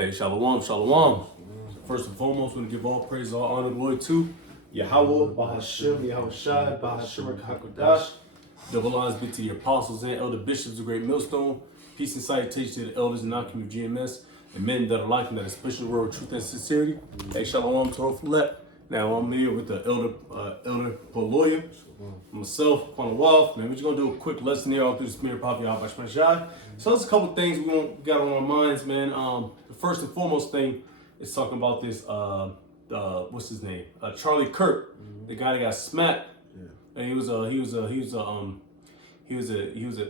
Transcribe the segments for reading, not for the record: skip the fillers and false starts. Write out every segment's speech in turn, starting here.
Hey, shalom, shalom. First and foremost, we want to give all praise, all honor, glory to Yahweh, Bahashim, Yahweh Shai, Bahashim, HaKadosh. Double honors be to the apostles and elder bishops of Great Millstone. Peace and salutation to the elders and non-community GMS and men that are liking that especially word of truth and sincerity. Hey, shalom to Fulet. Now I'm here with the elder Poloya, myself, Quan Wolf. Man, we're just gonna do a quick lesson here all through the Spirit of Prophet Yahweh Shai. So there's a couple things we got on our minds, man. The first and foremost thing is talking about this. What's his name? Charlie Kirk, the guy that got smacked. And he was a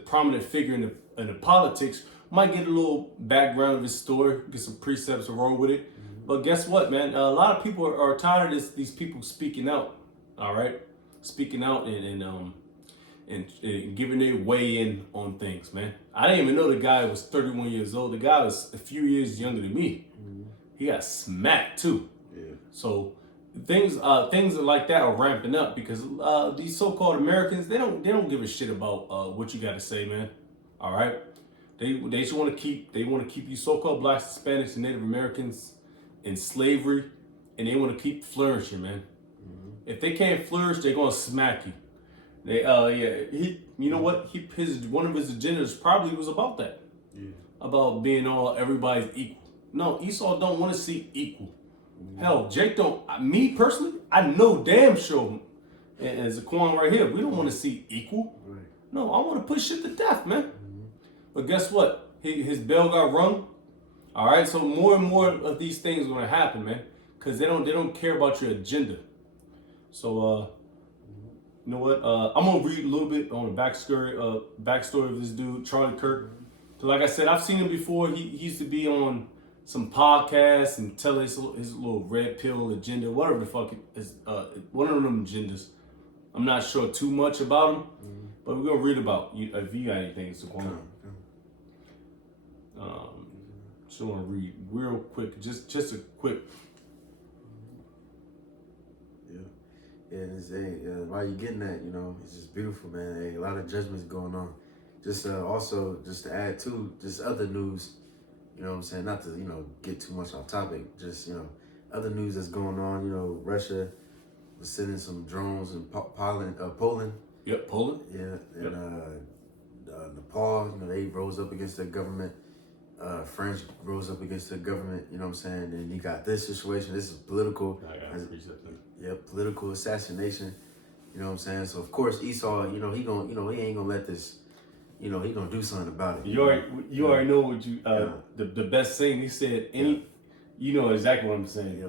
prominent figure in the politics. Might get a little background of his story, get some precepts wrong with it. But guess what, man? A lot of people are tired of these people speaking out. All right, speaking out and giving their way in on things, man. I didn't even know the guy was 31 years old. The guy was a few years younger than me. He got smacked too. Yeah. So things like that are ramping up because these so-called Americans, they don't give a shit about what you got to say, man. All right, they just want to keep you so-called blacks, Hispanics, and Native Americans in slavery, and they want to keep flourishing, man. If they can't flourish, they're gonna smack you. You know what? One of his agendas probably was about that, about being everybody's equal. No, Esau don't want to see equal. Hell, Jake don't. Me personally, I know damn sure, and Zaquan right here, we don't want to see equal. Right. No, I want to push shit to death, man. But guess what? His bell got rung. All right, so more and more of these things are gonna happen, man, because they don't care about your agenda. So you know what? I'm gonna read a little bit on the backstory of this dude, Charlie Kirk. So like I said, I've seen him before. He used to be on some podcasts and tell his little red pill agenda, whatever the fuck it is, one of them agendas. I'm not sure too much about him, but we're gonna read about you if you got anything to go on. Just want to read real quick, just a quick. And it's while you're getting that, it's just beautiful, man. A lot of judgments going on. Just also just to add to just other news, you know what I'm saying? Not to get too much off topic. Just other news that's going on. Russia was sending some drones in Poland. Yep, Poland. Yeah, and Nepal. They rose up against the government. French rose up against the government, you know what I'm saying? And you got this situation. This is political. Political assassination. You know what I'm saying? So of course Esau, he ain't gonna let this. He gonna do something about it. You already know what you the best thing he said. You know exactly what I'm saying.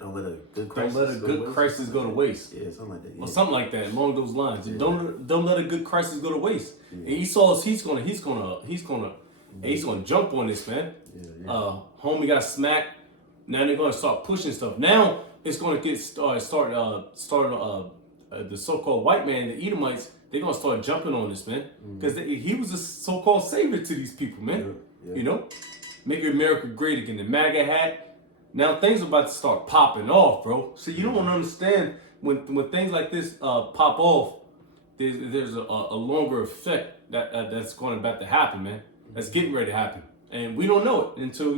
Don't let a good crisis go to waste. Yeah, something like that. Yeah. Or something like that along those lines. Yeah. Don't let a good crisis go to waste. Yeah. And Esau, he's gonna jump on this, man. Homie got smacked. Now they're gonna start pushing stuff. Now it's gonna get the so-called white man, the Edomites. They're gonna start jumping on this, man, because he was a so-called savior to these people, man. Make America great again. The MAGA hat. Now things are about to start popping off, bro. So you don't understand when things like this pop off. There's a longer effect that's going about to happen, man. That's getting ready to happen, and we don't know it until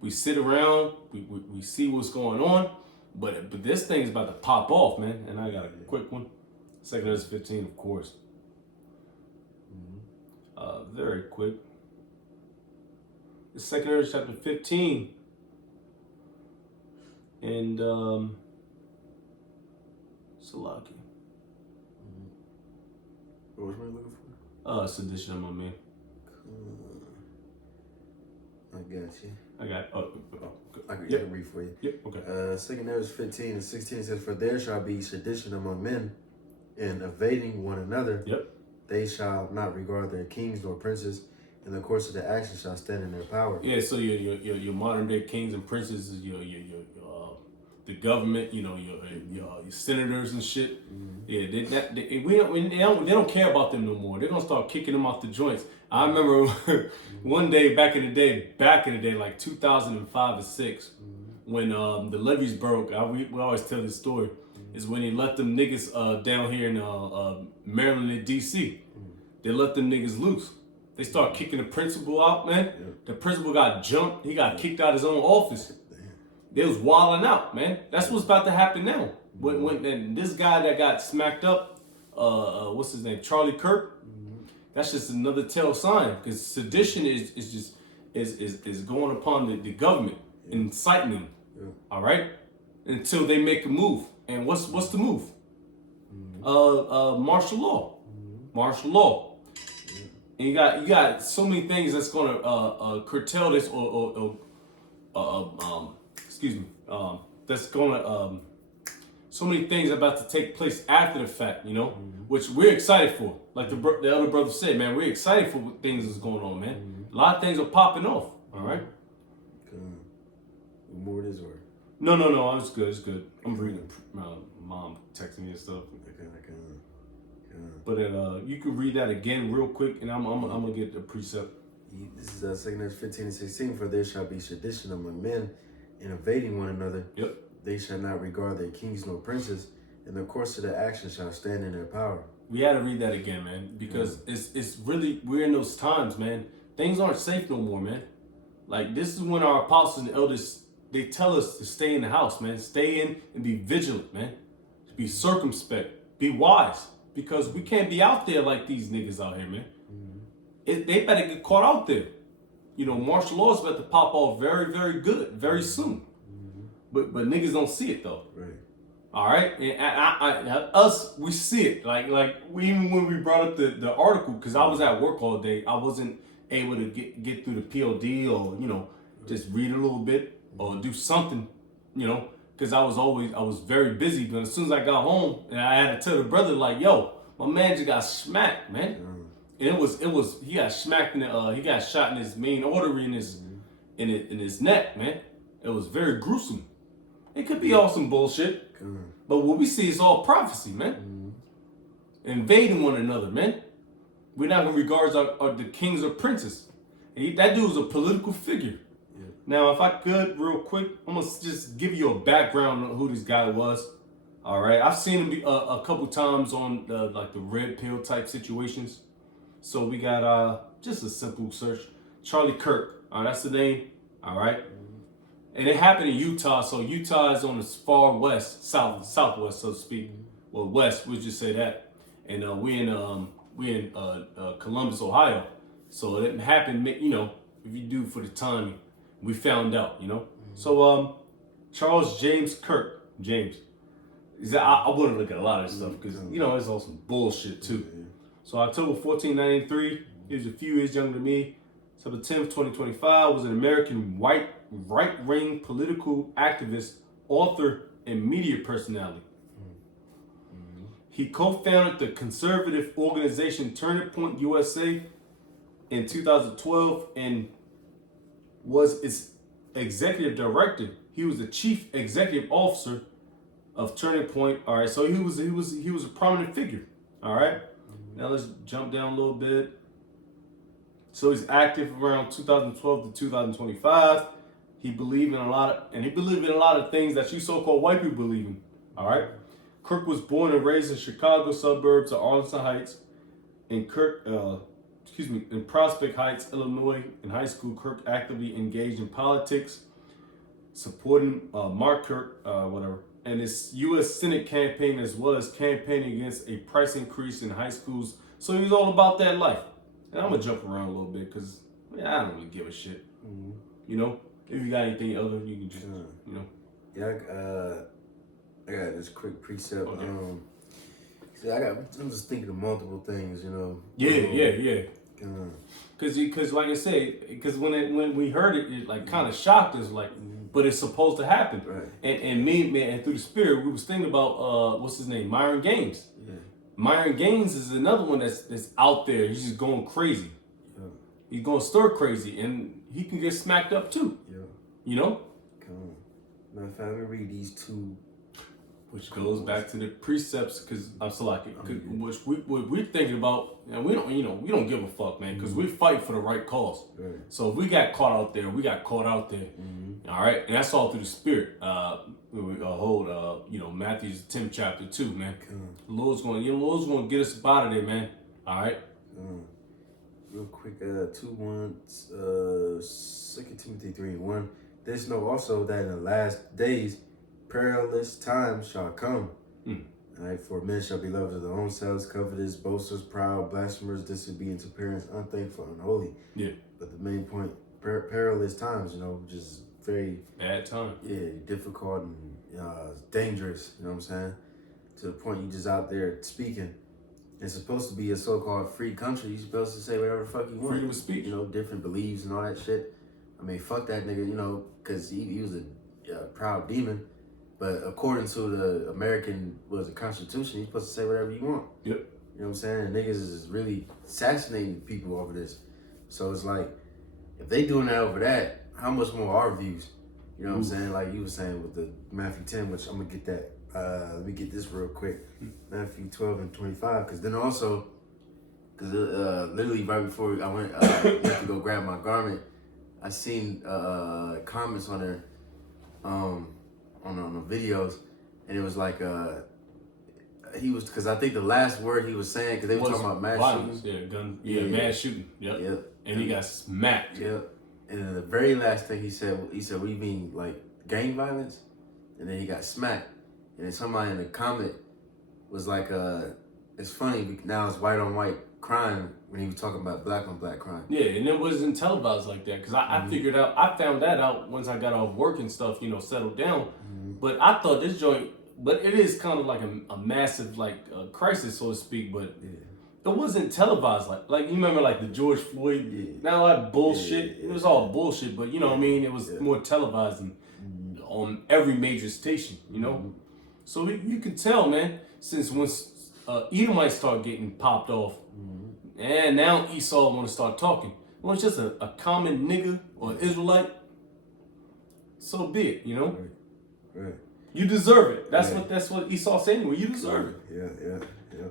we sit around, we see what's going on, but this thing's about to pop off, man. And I got a quick one. 2 Kings 15, of course. Very quick. It's 2 Kings chapter 15, and Salaki. What was I looking for? Sedition, my man. I got you. I can read for you. Yep, okay. 2 Kings 15 and 16 says, "For there shall be sedition among men, and evading one another. Yep. They shall not regard their kings nor princes, and the course of their action shall stand in their power." Yeah, so your modern day kings and princes, the government, your senators and shit. Yeah, they don't care about them no more. They're gonna start kicking them off the joints. I remember one day back in the day, like 2005 or 6, when the levees broke. We always tell this story. Is when they let them niggas down here in Maryland and DC. They let them niggas loose. They start kicking the principal out, man. Yeah. The principal got jumped. He got kicked out of his own office. They was wilding out, man. That's what's about to happen now. When this guy that got smacked up, what's his name, Charlie Kirk. That's just another tell sign, because sedition is going upon the government, inciting them. Yeah. All right, until they make a move. And what's the move? Martial law. Martial law. And you got so many things that's gonna curtail this or that's gonna so many things about to take place after the fact, which we're excited for. Like the other brother said, man, we're excited for what things is going on, man. A lot of things are popping off. All right. More it is or? No, it's good. It's good. I'm reading. Mom texting me and stuff. But you can read that again real quick, and I'm gonna get the precept. This is 2 Kings 15 and 16. For there shall be sedition among men, invading one another. Yep. They shall not regard their kings nor princes, and the course of their action shall stand in their power. We had to read that again, man, because it's really, we're in those times, man. Things aren't safe no more, man. Like, this is when our apostles and elders, they tell us to stay in the house, man. Stay in and be vigilant, man. Be circumspect. Be wise. Because we can't be out there like these niggas out here, man. They better get caught out there. Martial law is about to pop off very, very good, very soon. But niggas don't see it, though. Right. All right? And us, we see it. Like even when we brought up the article, because I was at work all day, I wasn't able to get through the POD or, just read a little bit or do something, because I was very busy. But as soon as I got home, and I had to tell the brother, like, yo, my man just got smacked, man. And it was he got smacked he got shot in his main artery in his neck, man. It was very gruesome. It could be all some bullshit, but what we see is all prophecy, man. Invading one another, man. We're not gonna regard the kings or princes. And that dude was a political figure. Yeah. Now, if I could, real quick, I'm gonna just give you a background on who this guy was. All right, I've seen him a couple times on the red pill type situations. So we got just a simple search, Charlie Kirk. All right, that's the name. All right, and it happened in Utah. So Utah is on the far west, southwest, so to speak. Well, west, we'll just say that. And we in Columbus, Ohio. So it happened, if you do for the timing, we found out, So Charles James Kirk, James. I want to look at a lot of this stuff because, it's all some bullshit too. So October 1493, he was a few years younger than me. September 10th, 2025, was an American right-wing political activist, author, and media personality. He co-founded the conservative organization Turning Point USA in 2012 and was its executive director. He was the chief executive officer of Turning Point. All right, so he was a prominent figure. All right, now let's jump down a little bit. So he's active around 2012 to 2025. He believed in a lot of things that you so-called white people believe in. All right. Kirk was born and raised in Chicago suburbs of Arlington Heights. In Prospect Heights, Illinois. In high school, Kirk actively engaged in politics, supporting Mark Kirk, and his U.S. Senate campaign, as well as campaigning against a price increase in high schools. So he was all about that life. And I'm gonna jump around a little bit because I don't really give a shit. If you got anything other, you can just, Yeah, I got this quick precept. Okay. I'm just thinking of multiple things, Yeah. Because like I said, because when we heard it, it kind of shocked us, but it's supposed to happen. Right. And me, man, and through the spirit, we was thinking about what's his name, Myron Gaines. Yeah. Myron Gaines is another one that's out there. He's just going crazy. Yeah. He's going stir crazy, and he can get smacked up too. Yeah. Come on. Matter of fact, let me read these two. Which goes back to the precepts, because I'm still like, which we're thinking about, and we don't give a fuck, man, because we fight for the right cause. Right. So if we got caught out there, we got caught out there. All right, and that's all through the spirit. We hold, Matthew's 10th chapter 2, man. The Lord's going to get us up out of there, man. All right. real quick, 2:1, 2 Timothy 3:1. This know also that in the last days perilous times shall come. All right, for men shall be lovers of their own selves, covetous, boasters, proud, blasphemers, disobedient to parents, unthankful, unholy. Yeah. But the main point, perilous times, just very bad time. Yeah, difficult and dangerous. You know what I'm saying? To the point you just out there speaking. It's supposed to be a so-called free country. You're supposed to say whatever the fuck you want. Freedom of speech. Different beliefs and all that shit. I mean, fuck that nigga. Because he was a proud demon. But according to the American Constitution, you're supposed to say whatever you want. Yep. You know what I'm saying? And niggas is really assassinating people over this. So it's like, if they doing that over that, how much more our views? You know what I'm saying? Like you were saying with the Matthew 10, which I'm gonna get that. Let me get this real quick. Matthew 12:25, because then also, literally right before I went, went to go grab my garment, I seen comments on there, on the videos, and it was like he was, because I think the last word he was saying, because they were talking about mass violence, shooting. mass shooting. Yep. And he got smacked. Yep. And then the very last thing he said, what do you mean, like gang violence? And then he got smacked. And then somebody in the comment was like, it's funny, now it's white on white crime when he was talking about black on black crime. Yeah, and it wasn't televised like that, because I found that out once I got off work and stuff, settled down. But I thought this joint, but it is kind of like a massive crisis, so to speak, but it wasn't televised like you remember like the George Floyd, now that bullshit, it was all bullshit, but what I mean, it was more televised and on every major station, So you can tell, man, since once Edomites start getting popped off, and now Esau want to start talking. Well, it's just a common nigga or an Israelite, so be it, Right. You deserve it. That's what Esau saying. Well, you deserve it. Yeah.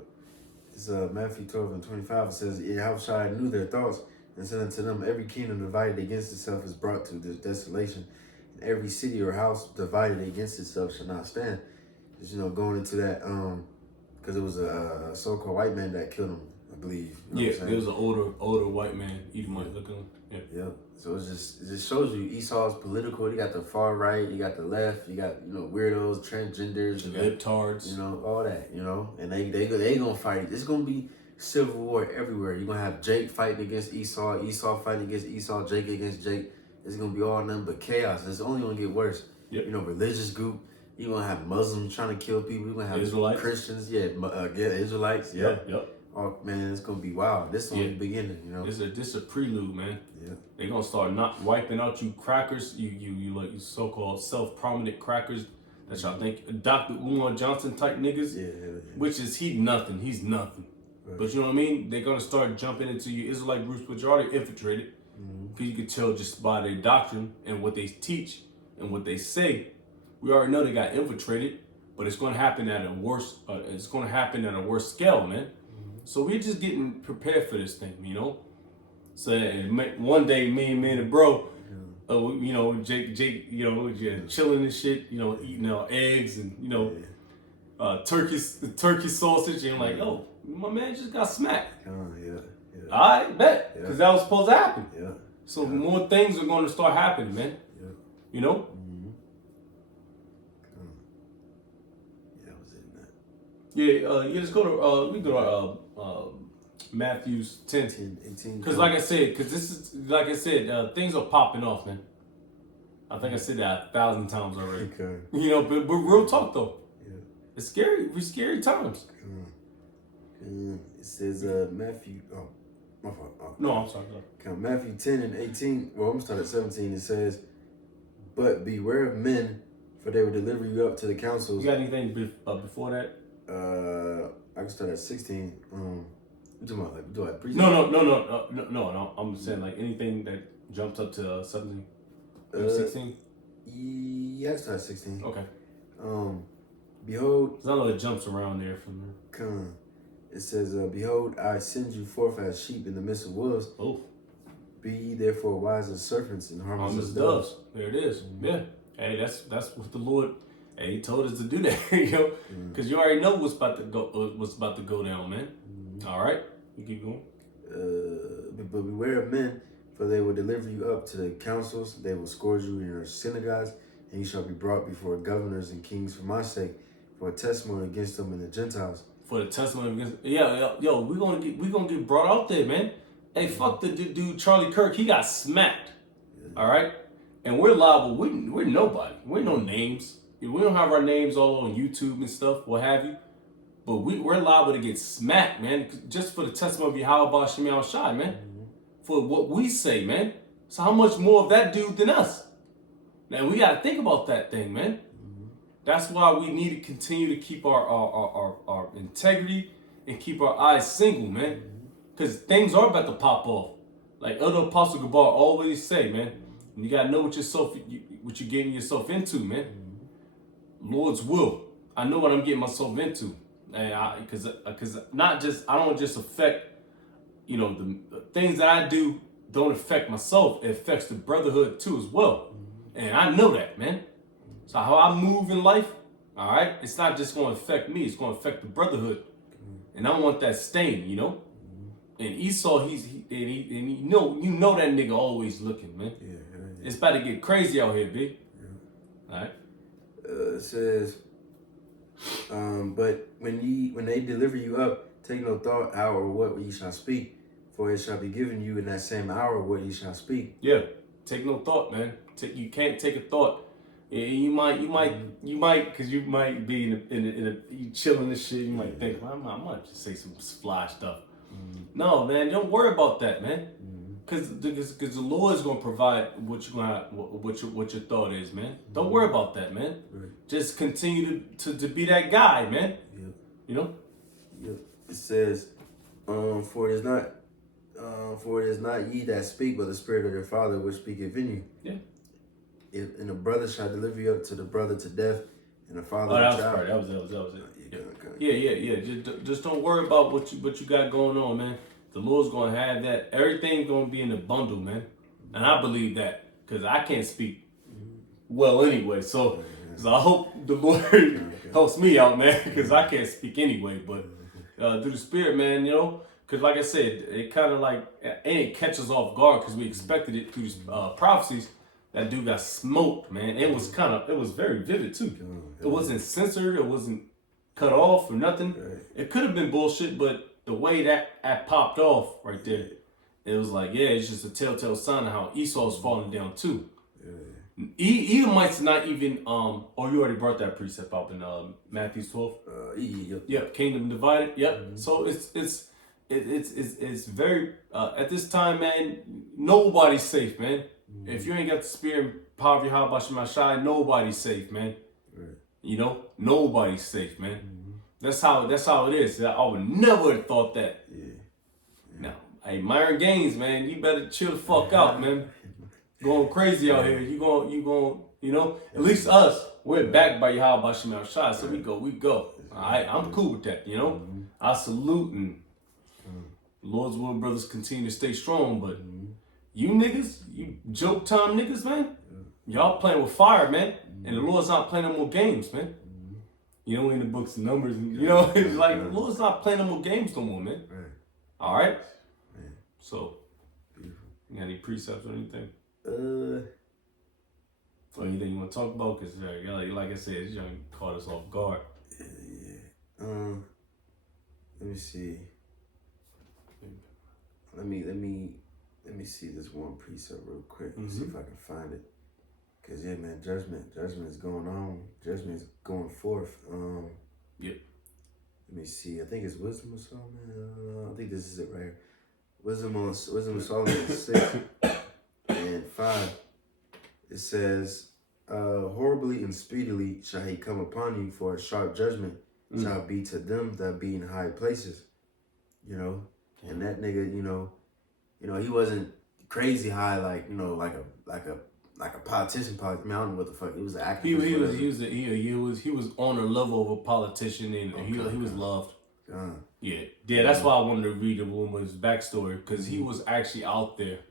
It's Matthew 12:25. It says, Yahushua knew their thoughts and said unto them, every kingdom divided against itself is brought to this desolation. And every city or house divided against itself shall not stand. Just, going into that, because it was a so-called white man that killed him, I believe. It was an older white man, Edomite looking. Yeah. So it just shows you Esau's political. You got the far right, you got the left, you got weirdos, transgenders, libtards, all that, and they gonna fight. It's gonna be civil war everywhere. You're gonna have Jake fighting against Esau fighting against Esau, Jake against Jake. It's gonna be all nothing but chaos. It's only gonna get worse. Yep. Religious group. You're gonna have Muslims trying to kill people. You're gonna have Israelites. Christians, Israelites. Yep. Oh man, it's gonna be wild. This is only the beginning, This is a prelude, man. Yeah. They're gonna start not wiping out you crackers, you like so-called self-prominent crackers that y'all think Dr. Umar Johnson type niggas. Yeah. Which is he's nothing. Right. But you know what I mean? They're gonna start jumping into your Israelite groups, which are already infiltrated. Because you can tell just by their doctrine and what they teach and what they say. We already know they got infiltrated, but it's gonna happen at a worse. It's gonna happen at a worse scale, man. So we're just getting prepared for this thing, So one day, me and the bro, Jake, chilling and shit, eating our eggs and turkey sausage, and like, oh, my man just got smacked. Yeah. I bet, because that was supposed to happen. Yeah. So more things are going to start happening, man. Yeah. That was it, man. Yeah. Let's go to we go to Matthew's 10, 18. Because like I said, things are popping off, man. I think I said that 1,000 times already. Okay. But real talk though. Yeah. It's scary. We're scary times. It says Matthew. Oh, my fault. Oh. No, I'm sorry. Matthew 10:18. Well, I'm gonna start at 17. It says, "But beware of men, for they will deliver you up to the councils." You got anything before that? I can start at 16. You talking about do I preach? No. I'm saying like anything that jumps up to 17, 16. Yeah, I start at 16. Okay. Behold, I know it jumps around there from there. It says, "Behold, I send you forth as sheep in the midst of wolves. Oh. Be ye therefore wise as serpents and harmless as doves." There it is. Yeah. Hey, that's what the Lord. He told us to do that, because you already know what's about to go down, man. All right, you keep going. but beware of men, for they will deliver you up to the councils. They will scourge you in your synagogues, and you shall be brought before governors and kings for my sake, for a testimony against them and the Gentiles. For the testimony against, yo, we gonna get brought out there, man. Hey, fuck the dude Charlie Kirk. He got smacked. All right, and we're liable. We're nobody. We're no names. We don't have our names all on YouTube and stuff, what have you. But we're liable to get smacked, man, just for the testimony of Yahweh Shemi Shai, man. For what we say, man. So how much more of that dude than us? Now we gotta think about that thing, man. That's why we need to continue to keep our integrity and keep our eyes single, man. Because things are about to pop off. Like other Apostle Gabar always say, man, you gotta know what you're getting yourself into, man. Lord's will. I know what I'm getting myself into. And because not just, I don't just affect, the things that I do don't affect myself. It affects the brotherhood too as well. And I know that, man. So how I move in life, all right, it's not just going to affect me. It's going to affect the brotherhood. And I want that stain, And Esau, you know that nigga always looking, man. Yeah. It's about to get crazy out here, big. Yeah. All right. It says, but when they deliver you up, take no thought how or what ye shall speak, for it shall be given you in that same hour what ye shall speak. Yeah, take no thought, man. You can't take a thought. You might, because you might be you chilling and shit. You might think, well, I might just say some fly stuff. No, man, don't worry about that, man. Because the Lord is gonna provide what you gonna what your thought is, man. Don't worry about that, man. Right. Just continue to be that guy, man. Yeah. Yeah. It says, for it is not ye that speak, but the Spirit of your Father which speaketh in you. Yeah. And the brother shall deliver you up to the brother to death, and the father to child. That was it. Yeah. Just don't worry about what you got going on, man. The Lord's gonna have that. Everything's gonna be in the bundle, man. And I believe that because I can't speak well anyway. So I hope the Lord helps me out, man, because I can't speak anyway. But through the Spirit, man, because like I said, it kind of like it catches off guard because we expected it through prophecies. That dude got smoked, man. It was very vivid too. It wasn't censored. It wasn't cut off or nothing. It could have been bullshit, but the way that popped off right there, it was like, it's just a telltale sign of how Esau's falling down too. Edomites not even, you already brought that precept up in Matthew 12. Yep, kingdom divided. Yep. So it's very at this time, man. Nobody's safe, man. If you ain't got the spirit and power of Yahweh Shema Shai, nobody's safe, man. Right. Nobody's safe, man. That's how it is. I would never have thought that. Now, hey, Myron Gaines, man, you better chill the fuck out, man. Going crazy out here. You going, at least us, we're backed by Yahweh Shema Shai, so we go. All right, I'm cool with that, I salute and Lord's will, brothers, continue to stay strong, but you niggas, you joke time niggas, man, y'all playing with fire, man. And the Lord's not playing no more games, man. In the books of Numbers, it's like the Lord's not playing no more games no more, man. Right. All right? Man. So, beautiful. You got any precepts or anything? Or anything you want to talk about? Because, like I said, this young caught us off guard. Yeah. Let me see. Let me see this one precept real quick. See if I can find it. Cause man, judgment is going on. Judgment is going forth. Yep. Let me see. I think it's Wisdom of Solomon. I think this is it right here. Wisdom of Solomon 6:5. It says, "Horribly and speedily shall he come upon you, for a sharp judgment shall be to them that be in high places." And that nigga, he wasn't crazy high like like a politician. I mean, I don't know what the fuck. He was an actor. He was on the level of a politician, and he was loved. Yeah. That's why I wanted to read the woman's backstory, because he was actually out there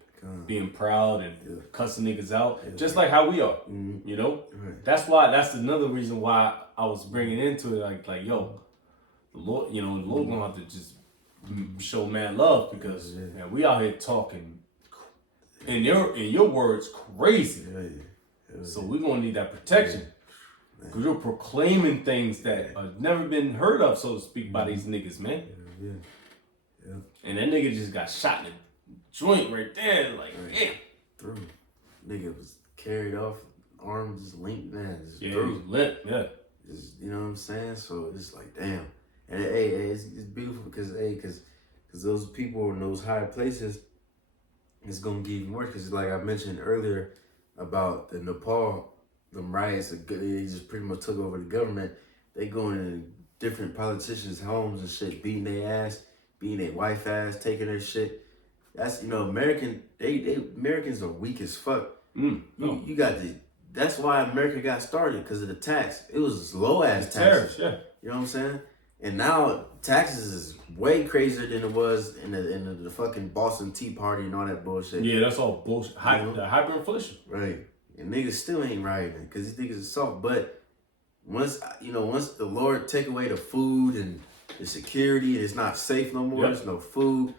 being proud and cussing niggas out, just like how we are. Right. That's another reason why I was bringing into it, like yo, the Lord, the Lord gonna have to just show mad love because man, we out here talking, in your words, crazy. So we're gonna need that protection. Because you're proclaiming things that have never been heard of, so to speak, by these niggas, man. And that nigga just got shot in the joint right there, like, damn. Through. Nigga was carried off, arms just linked, man. Just He through. was lit, Just, you know what I'm saying? So it's like, damn. And it's beautiful because those people in those higher places, it's gonna get even worse. Because like I mentioned earlier about the Nepal, them riots, they just pretty much took over the government. They going in different politicians' homes and shit, beating their ass, beating their wife ass, taking their shit. That's, Americans are weak as fuck. You got that's why America got started, because of the tax. It was low ass taxes. Yeah. You know what I'm saying? And now taxes is way crazier than it was in the fucking Boston Tea Party and all that bullshit. Yeah, that's all bullshit. The hyperinflation. Right. And niggas still ain't rioting because these niggas are soft. But once the Lord take away the food and the security, and it's not safe no more, there's no food,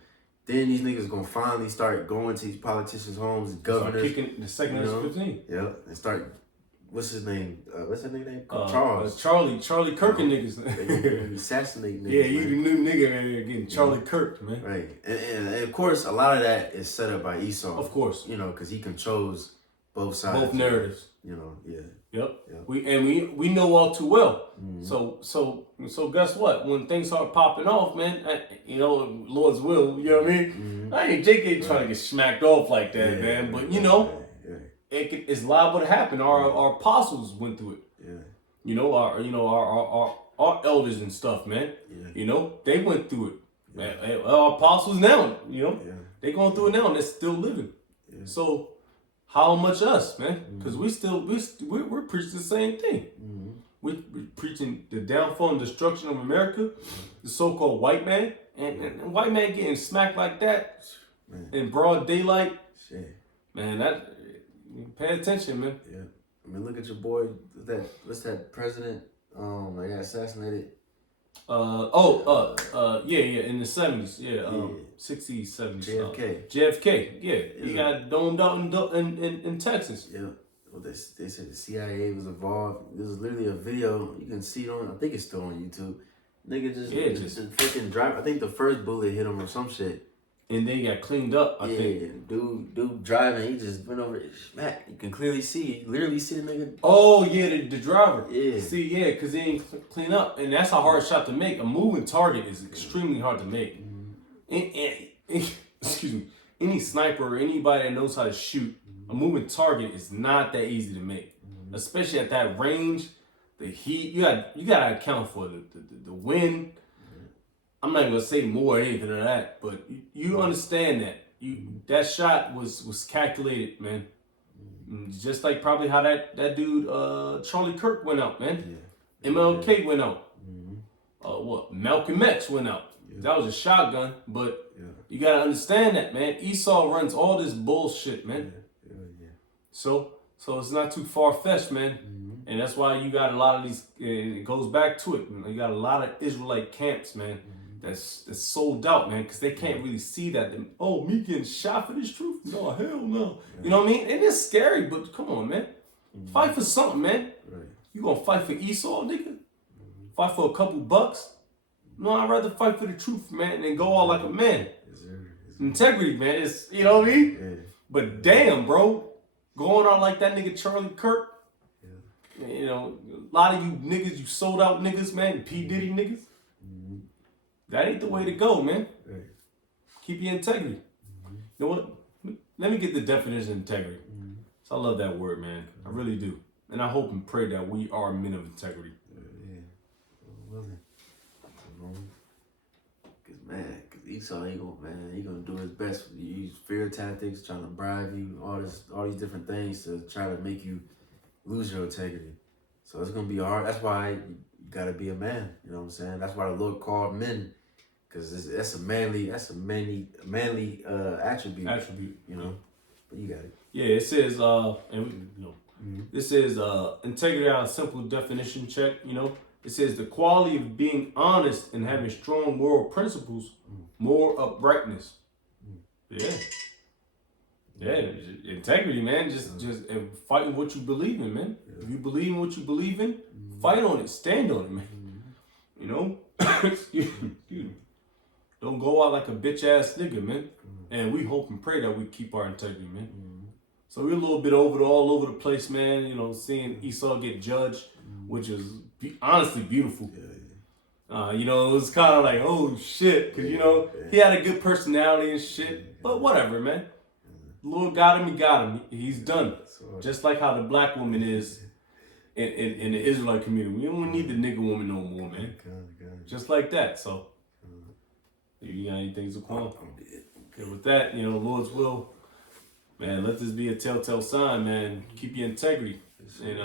then these niggas gonna finally start going to these politicians' homes, governors. Start kicking the second as 15. Yep. And start, what's his name? What's that nigga name? Charles. Charlie Kirk and niggas. They assassinate niggas. Yeah, you the new nigga there getting Charlie Kirk, man. Right. And of course, a lot of that is set up by Esau. Of course. Because he controls both sides. Both narratives. Yep. We know all too well. So guess what? When things start popping off, man, Lord's will, you know what I mean? Jake ain't trying to get smacked off like that, man. But it's liable to happen. Our apostles went through it. Our elders and stuff, man. They went through it. Man, our apostles now, they going through it now and they're still living. So how much us, man? Because we're preaching the same thing. We're preaching the downfall and destruction of America, the so-called white man, and white man getting smacked like that in broad daylight. Man, pay attention, man. Yeah, I mean, look at your boy. What's that president? That got assassinated. In the 70s, 60s, 70s. JFK. JFK, he got domed out in Texas. Yeah. Well, they said the CIA was involved. There was literally a video. You can see it on, I think it's still on YouTube. Nigga just freaking drive. I think the first bullet hit him or some shit. And then he got cleaned up, I think. Dude driving, he just went over it, smack. You can clearly see, you literally see the nigga. Oh, yeah, the driver. Yeah. See, because he ain't clean up. And that's a hard shot to make. A moving target is extremely hard to make. Excuse me. Any sniper or anybody that knows how to shoot, a moving target is not that easy to make. Especially at that range, the heat. You gotta account for the wind. I'm not gonna say more or anything of that, but you understand that that shot was calculated, man. Just like probably how that dude Charlie Kirk went out, man. MLK went out. Malcolm X went out. That was a shotgun, but you gotta understand that, man. Esau runs all this bullshit, man. So it's not too far-fetched, man. And that's why you got a lot of these, it goes back to it, man. You got a lot of Israelite camps, man. That's sold out, man, because they can't really see that. Me getting shot for this truth? No, hell no. You know what I mean? And it's scary, but come on, man. Fight for something, man. You gonna fight for Esau, nigga? Fight for a couple bucks? No, I'd rather fight for the truth, man, and go out like a man. Integrity, man. It's, you know what I mean? But damn, bro. Going out like that nigga Charlie Kirk. A lot of you niggas, you sold out niggas, man. P. Diddy niggas. That ain't the way to go, man. Keep your integrity. You know what? Let me get the definition of integrity. So I love that word, man. I really do. And I hope and pray that we are men of integrity. Because Esau he gonna do his best. Use fear tactics, trying to bribe you, all these different things to try to make you lose your integrity. So it's gonna be hard. That's why you gotta be a man. You know what I'm saying? That's why the Lord called men, because that's a manly attribute. But you got it. Yeah, it says this is integrity on a simple definition check. It says the quality of being honest and having strong moral principles more uprightness. Yeah. Yeah, integrity, man. Just fighting what you believe in, man. If you believe in what you believe in, fight on it, stand on it, man. You know, excuse me. Don't go out like a bitch ass nigga, man. And we hope and pray that we keep our integrity, man. So we're a little bit all over the place, man. You know, seeing Esau get judged, which is honestly beautiful. You know, it was kind of like, oh shit, because you know he had a good personality and shit. But whatever, man. The Lord got him. He got him. He's done. Just like how the black woman is in the Israelite community. We don't need the nigga woman no more, man. Just like that. So, you got anything to call? Okay, with that, you know, Lord's will, man, let this be a telltale sign, man. Keep your integrity and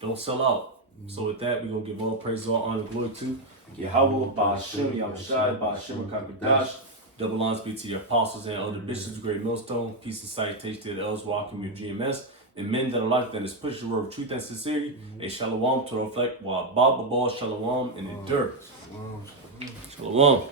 don't sell out. So with that, we're going to give all praise, all honor, glory to Yahweh, Ba'ashem, Yahushai, Ba'ashem, Kakadash. Double honors be to your apostles and other bishops, great millstone. Peace and salutation to the elders walking your GMS. And men that are like that is push the word of truth and sincerity. A shalom to reflect while Baba Ball shalom and endure. Shalom.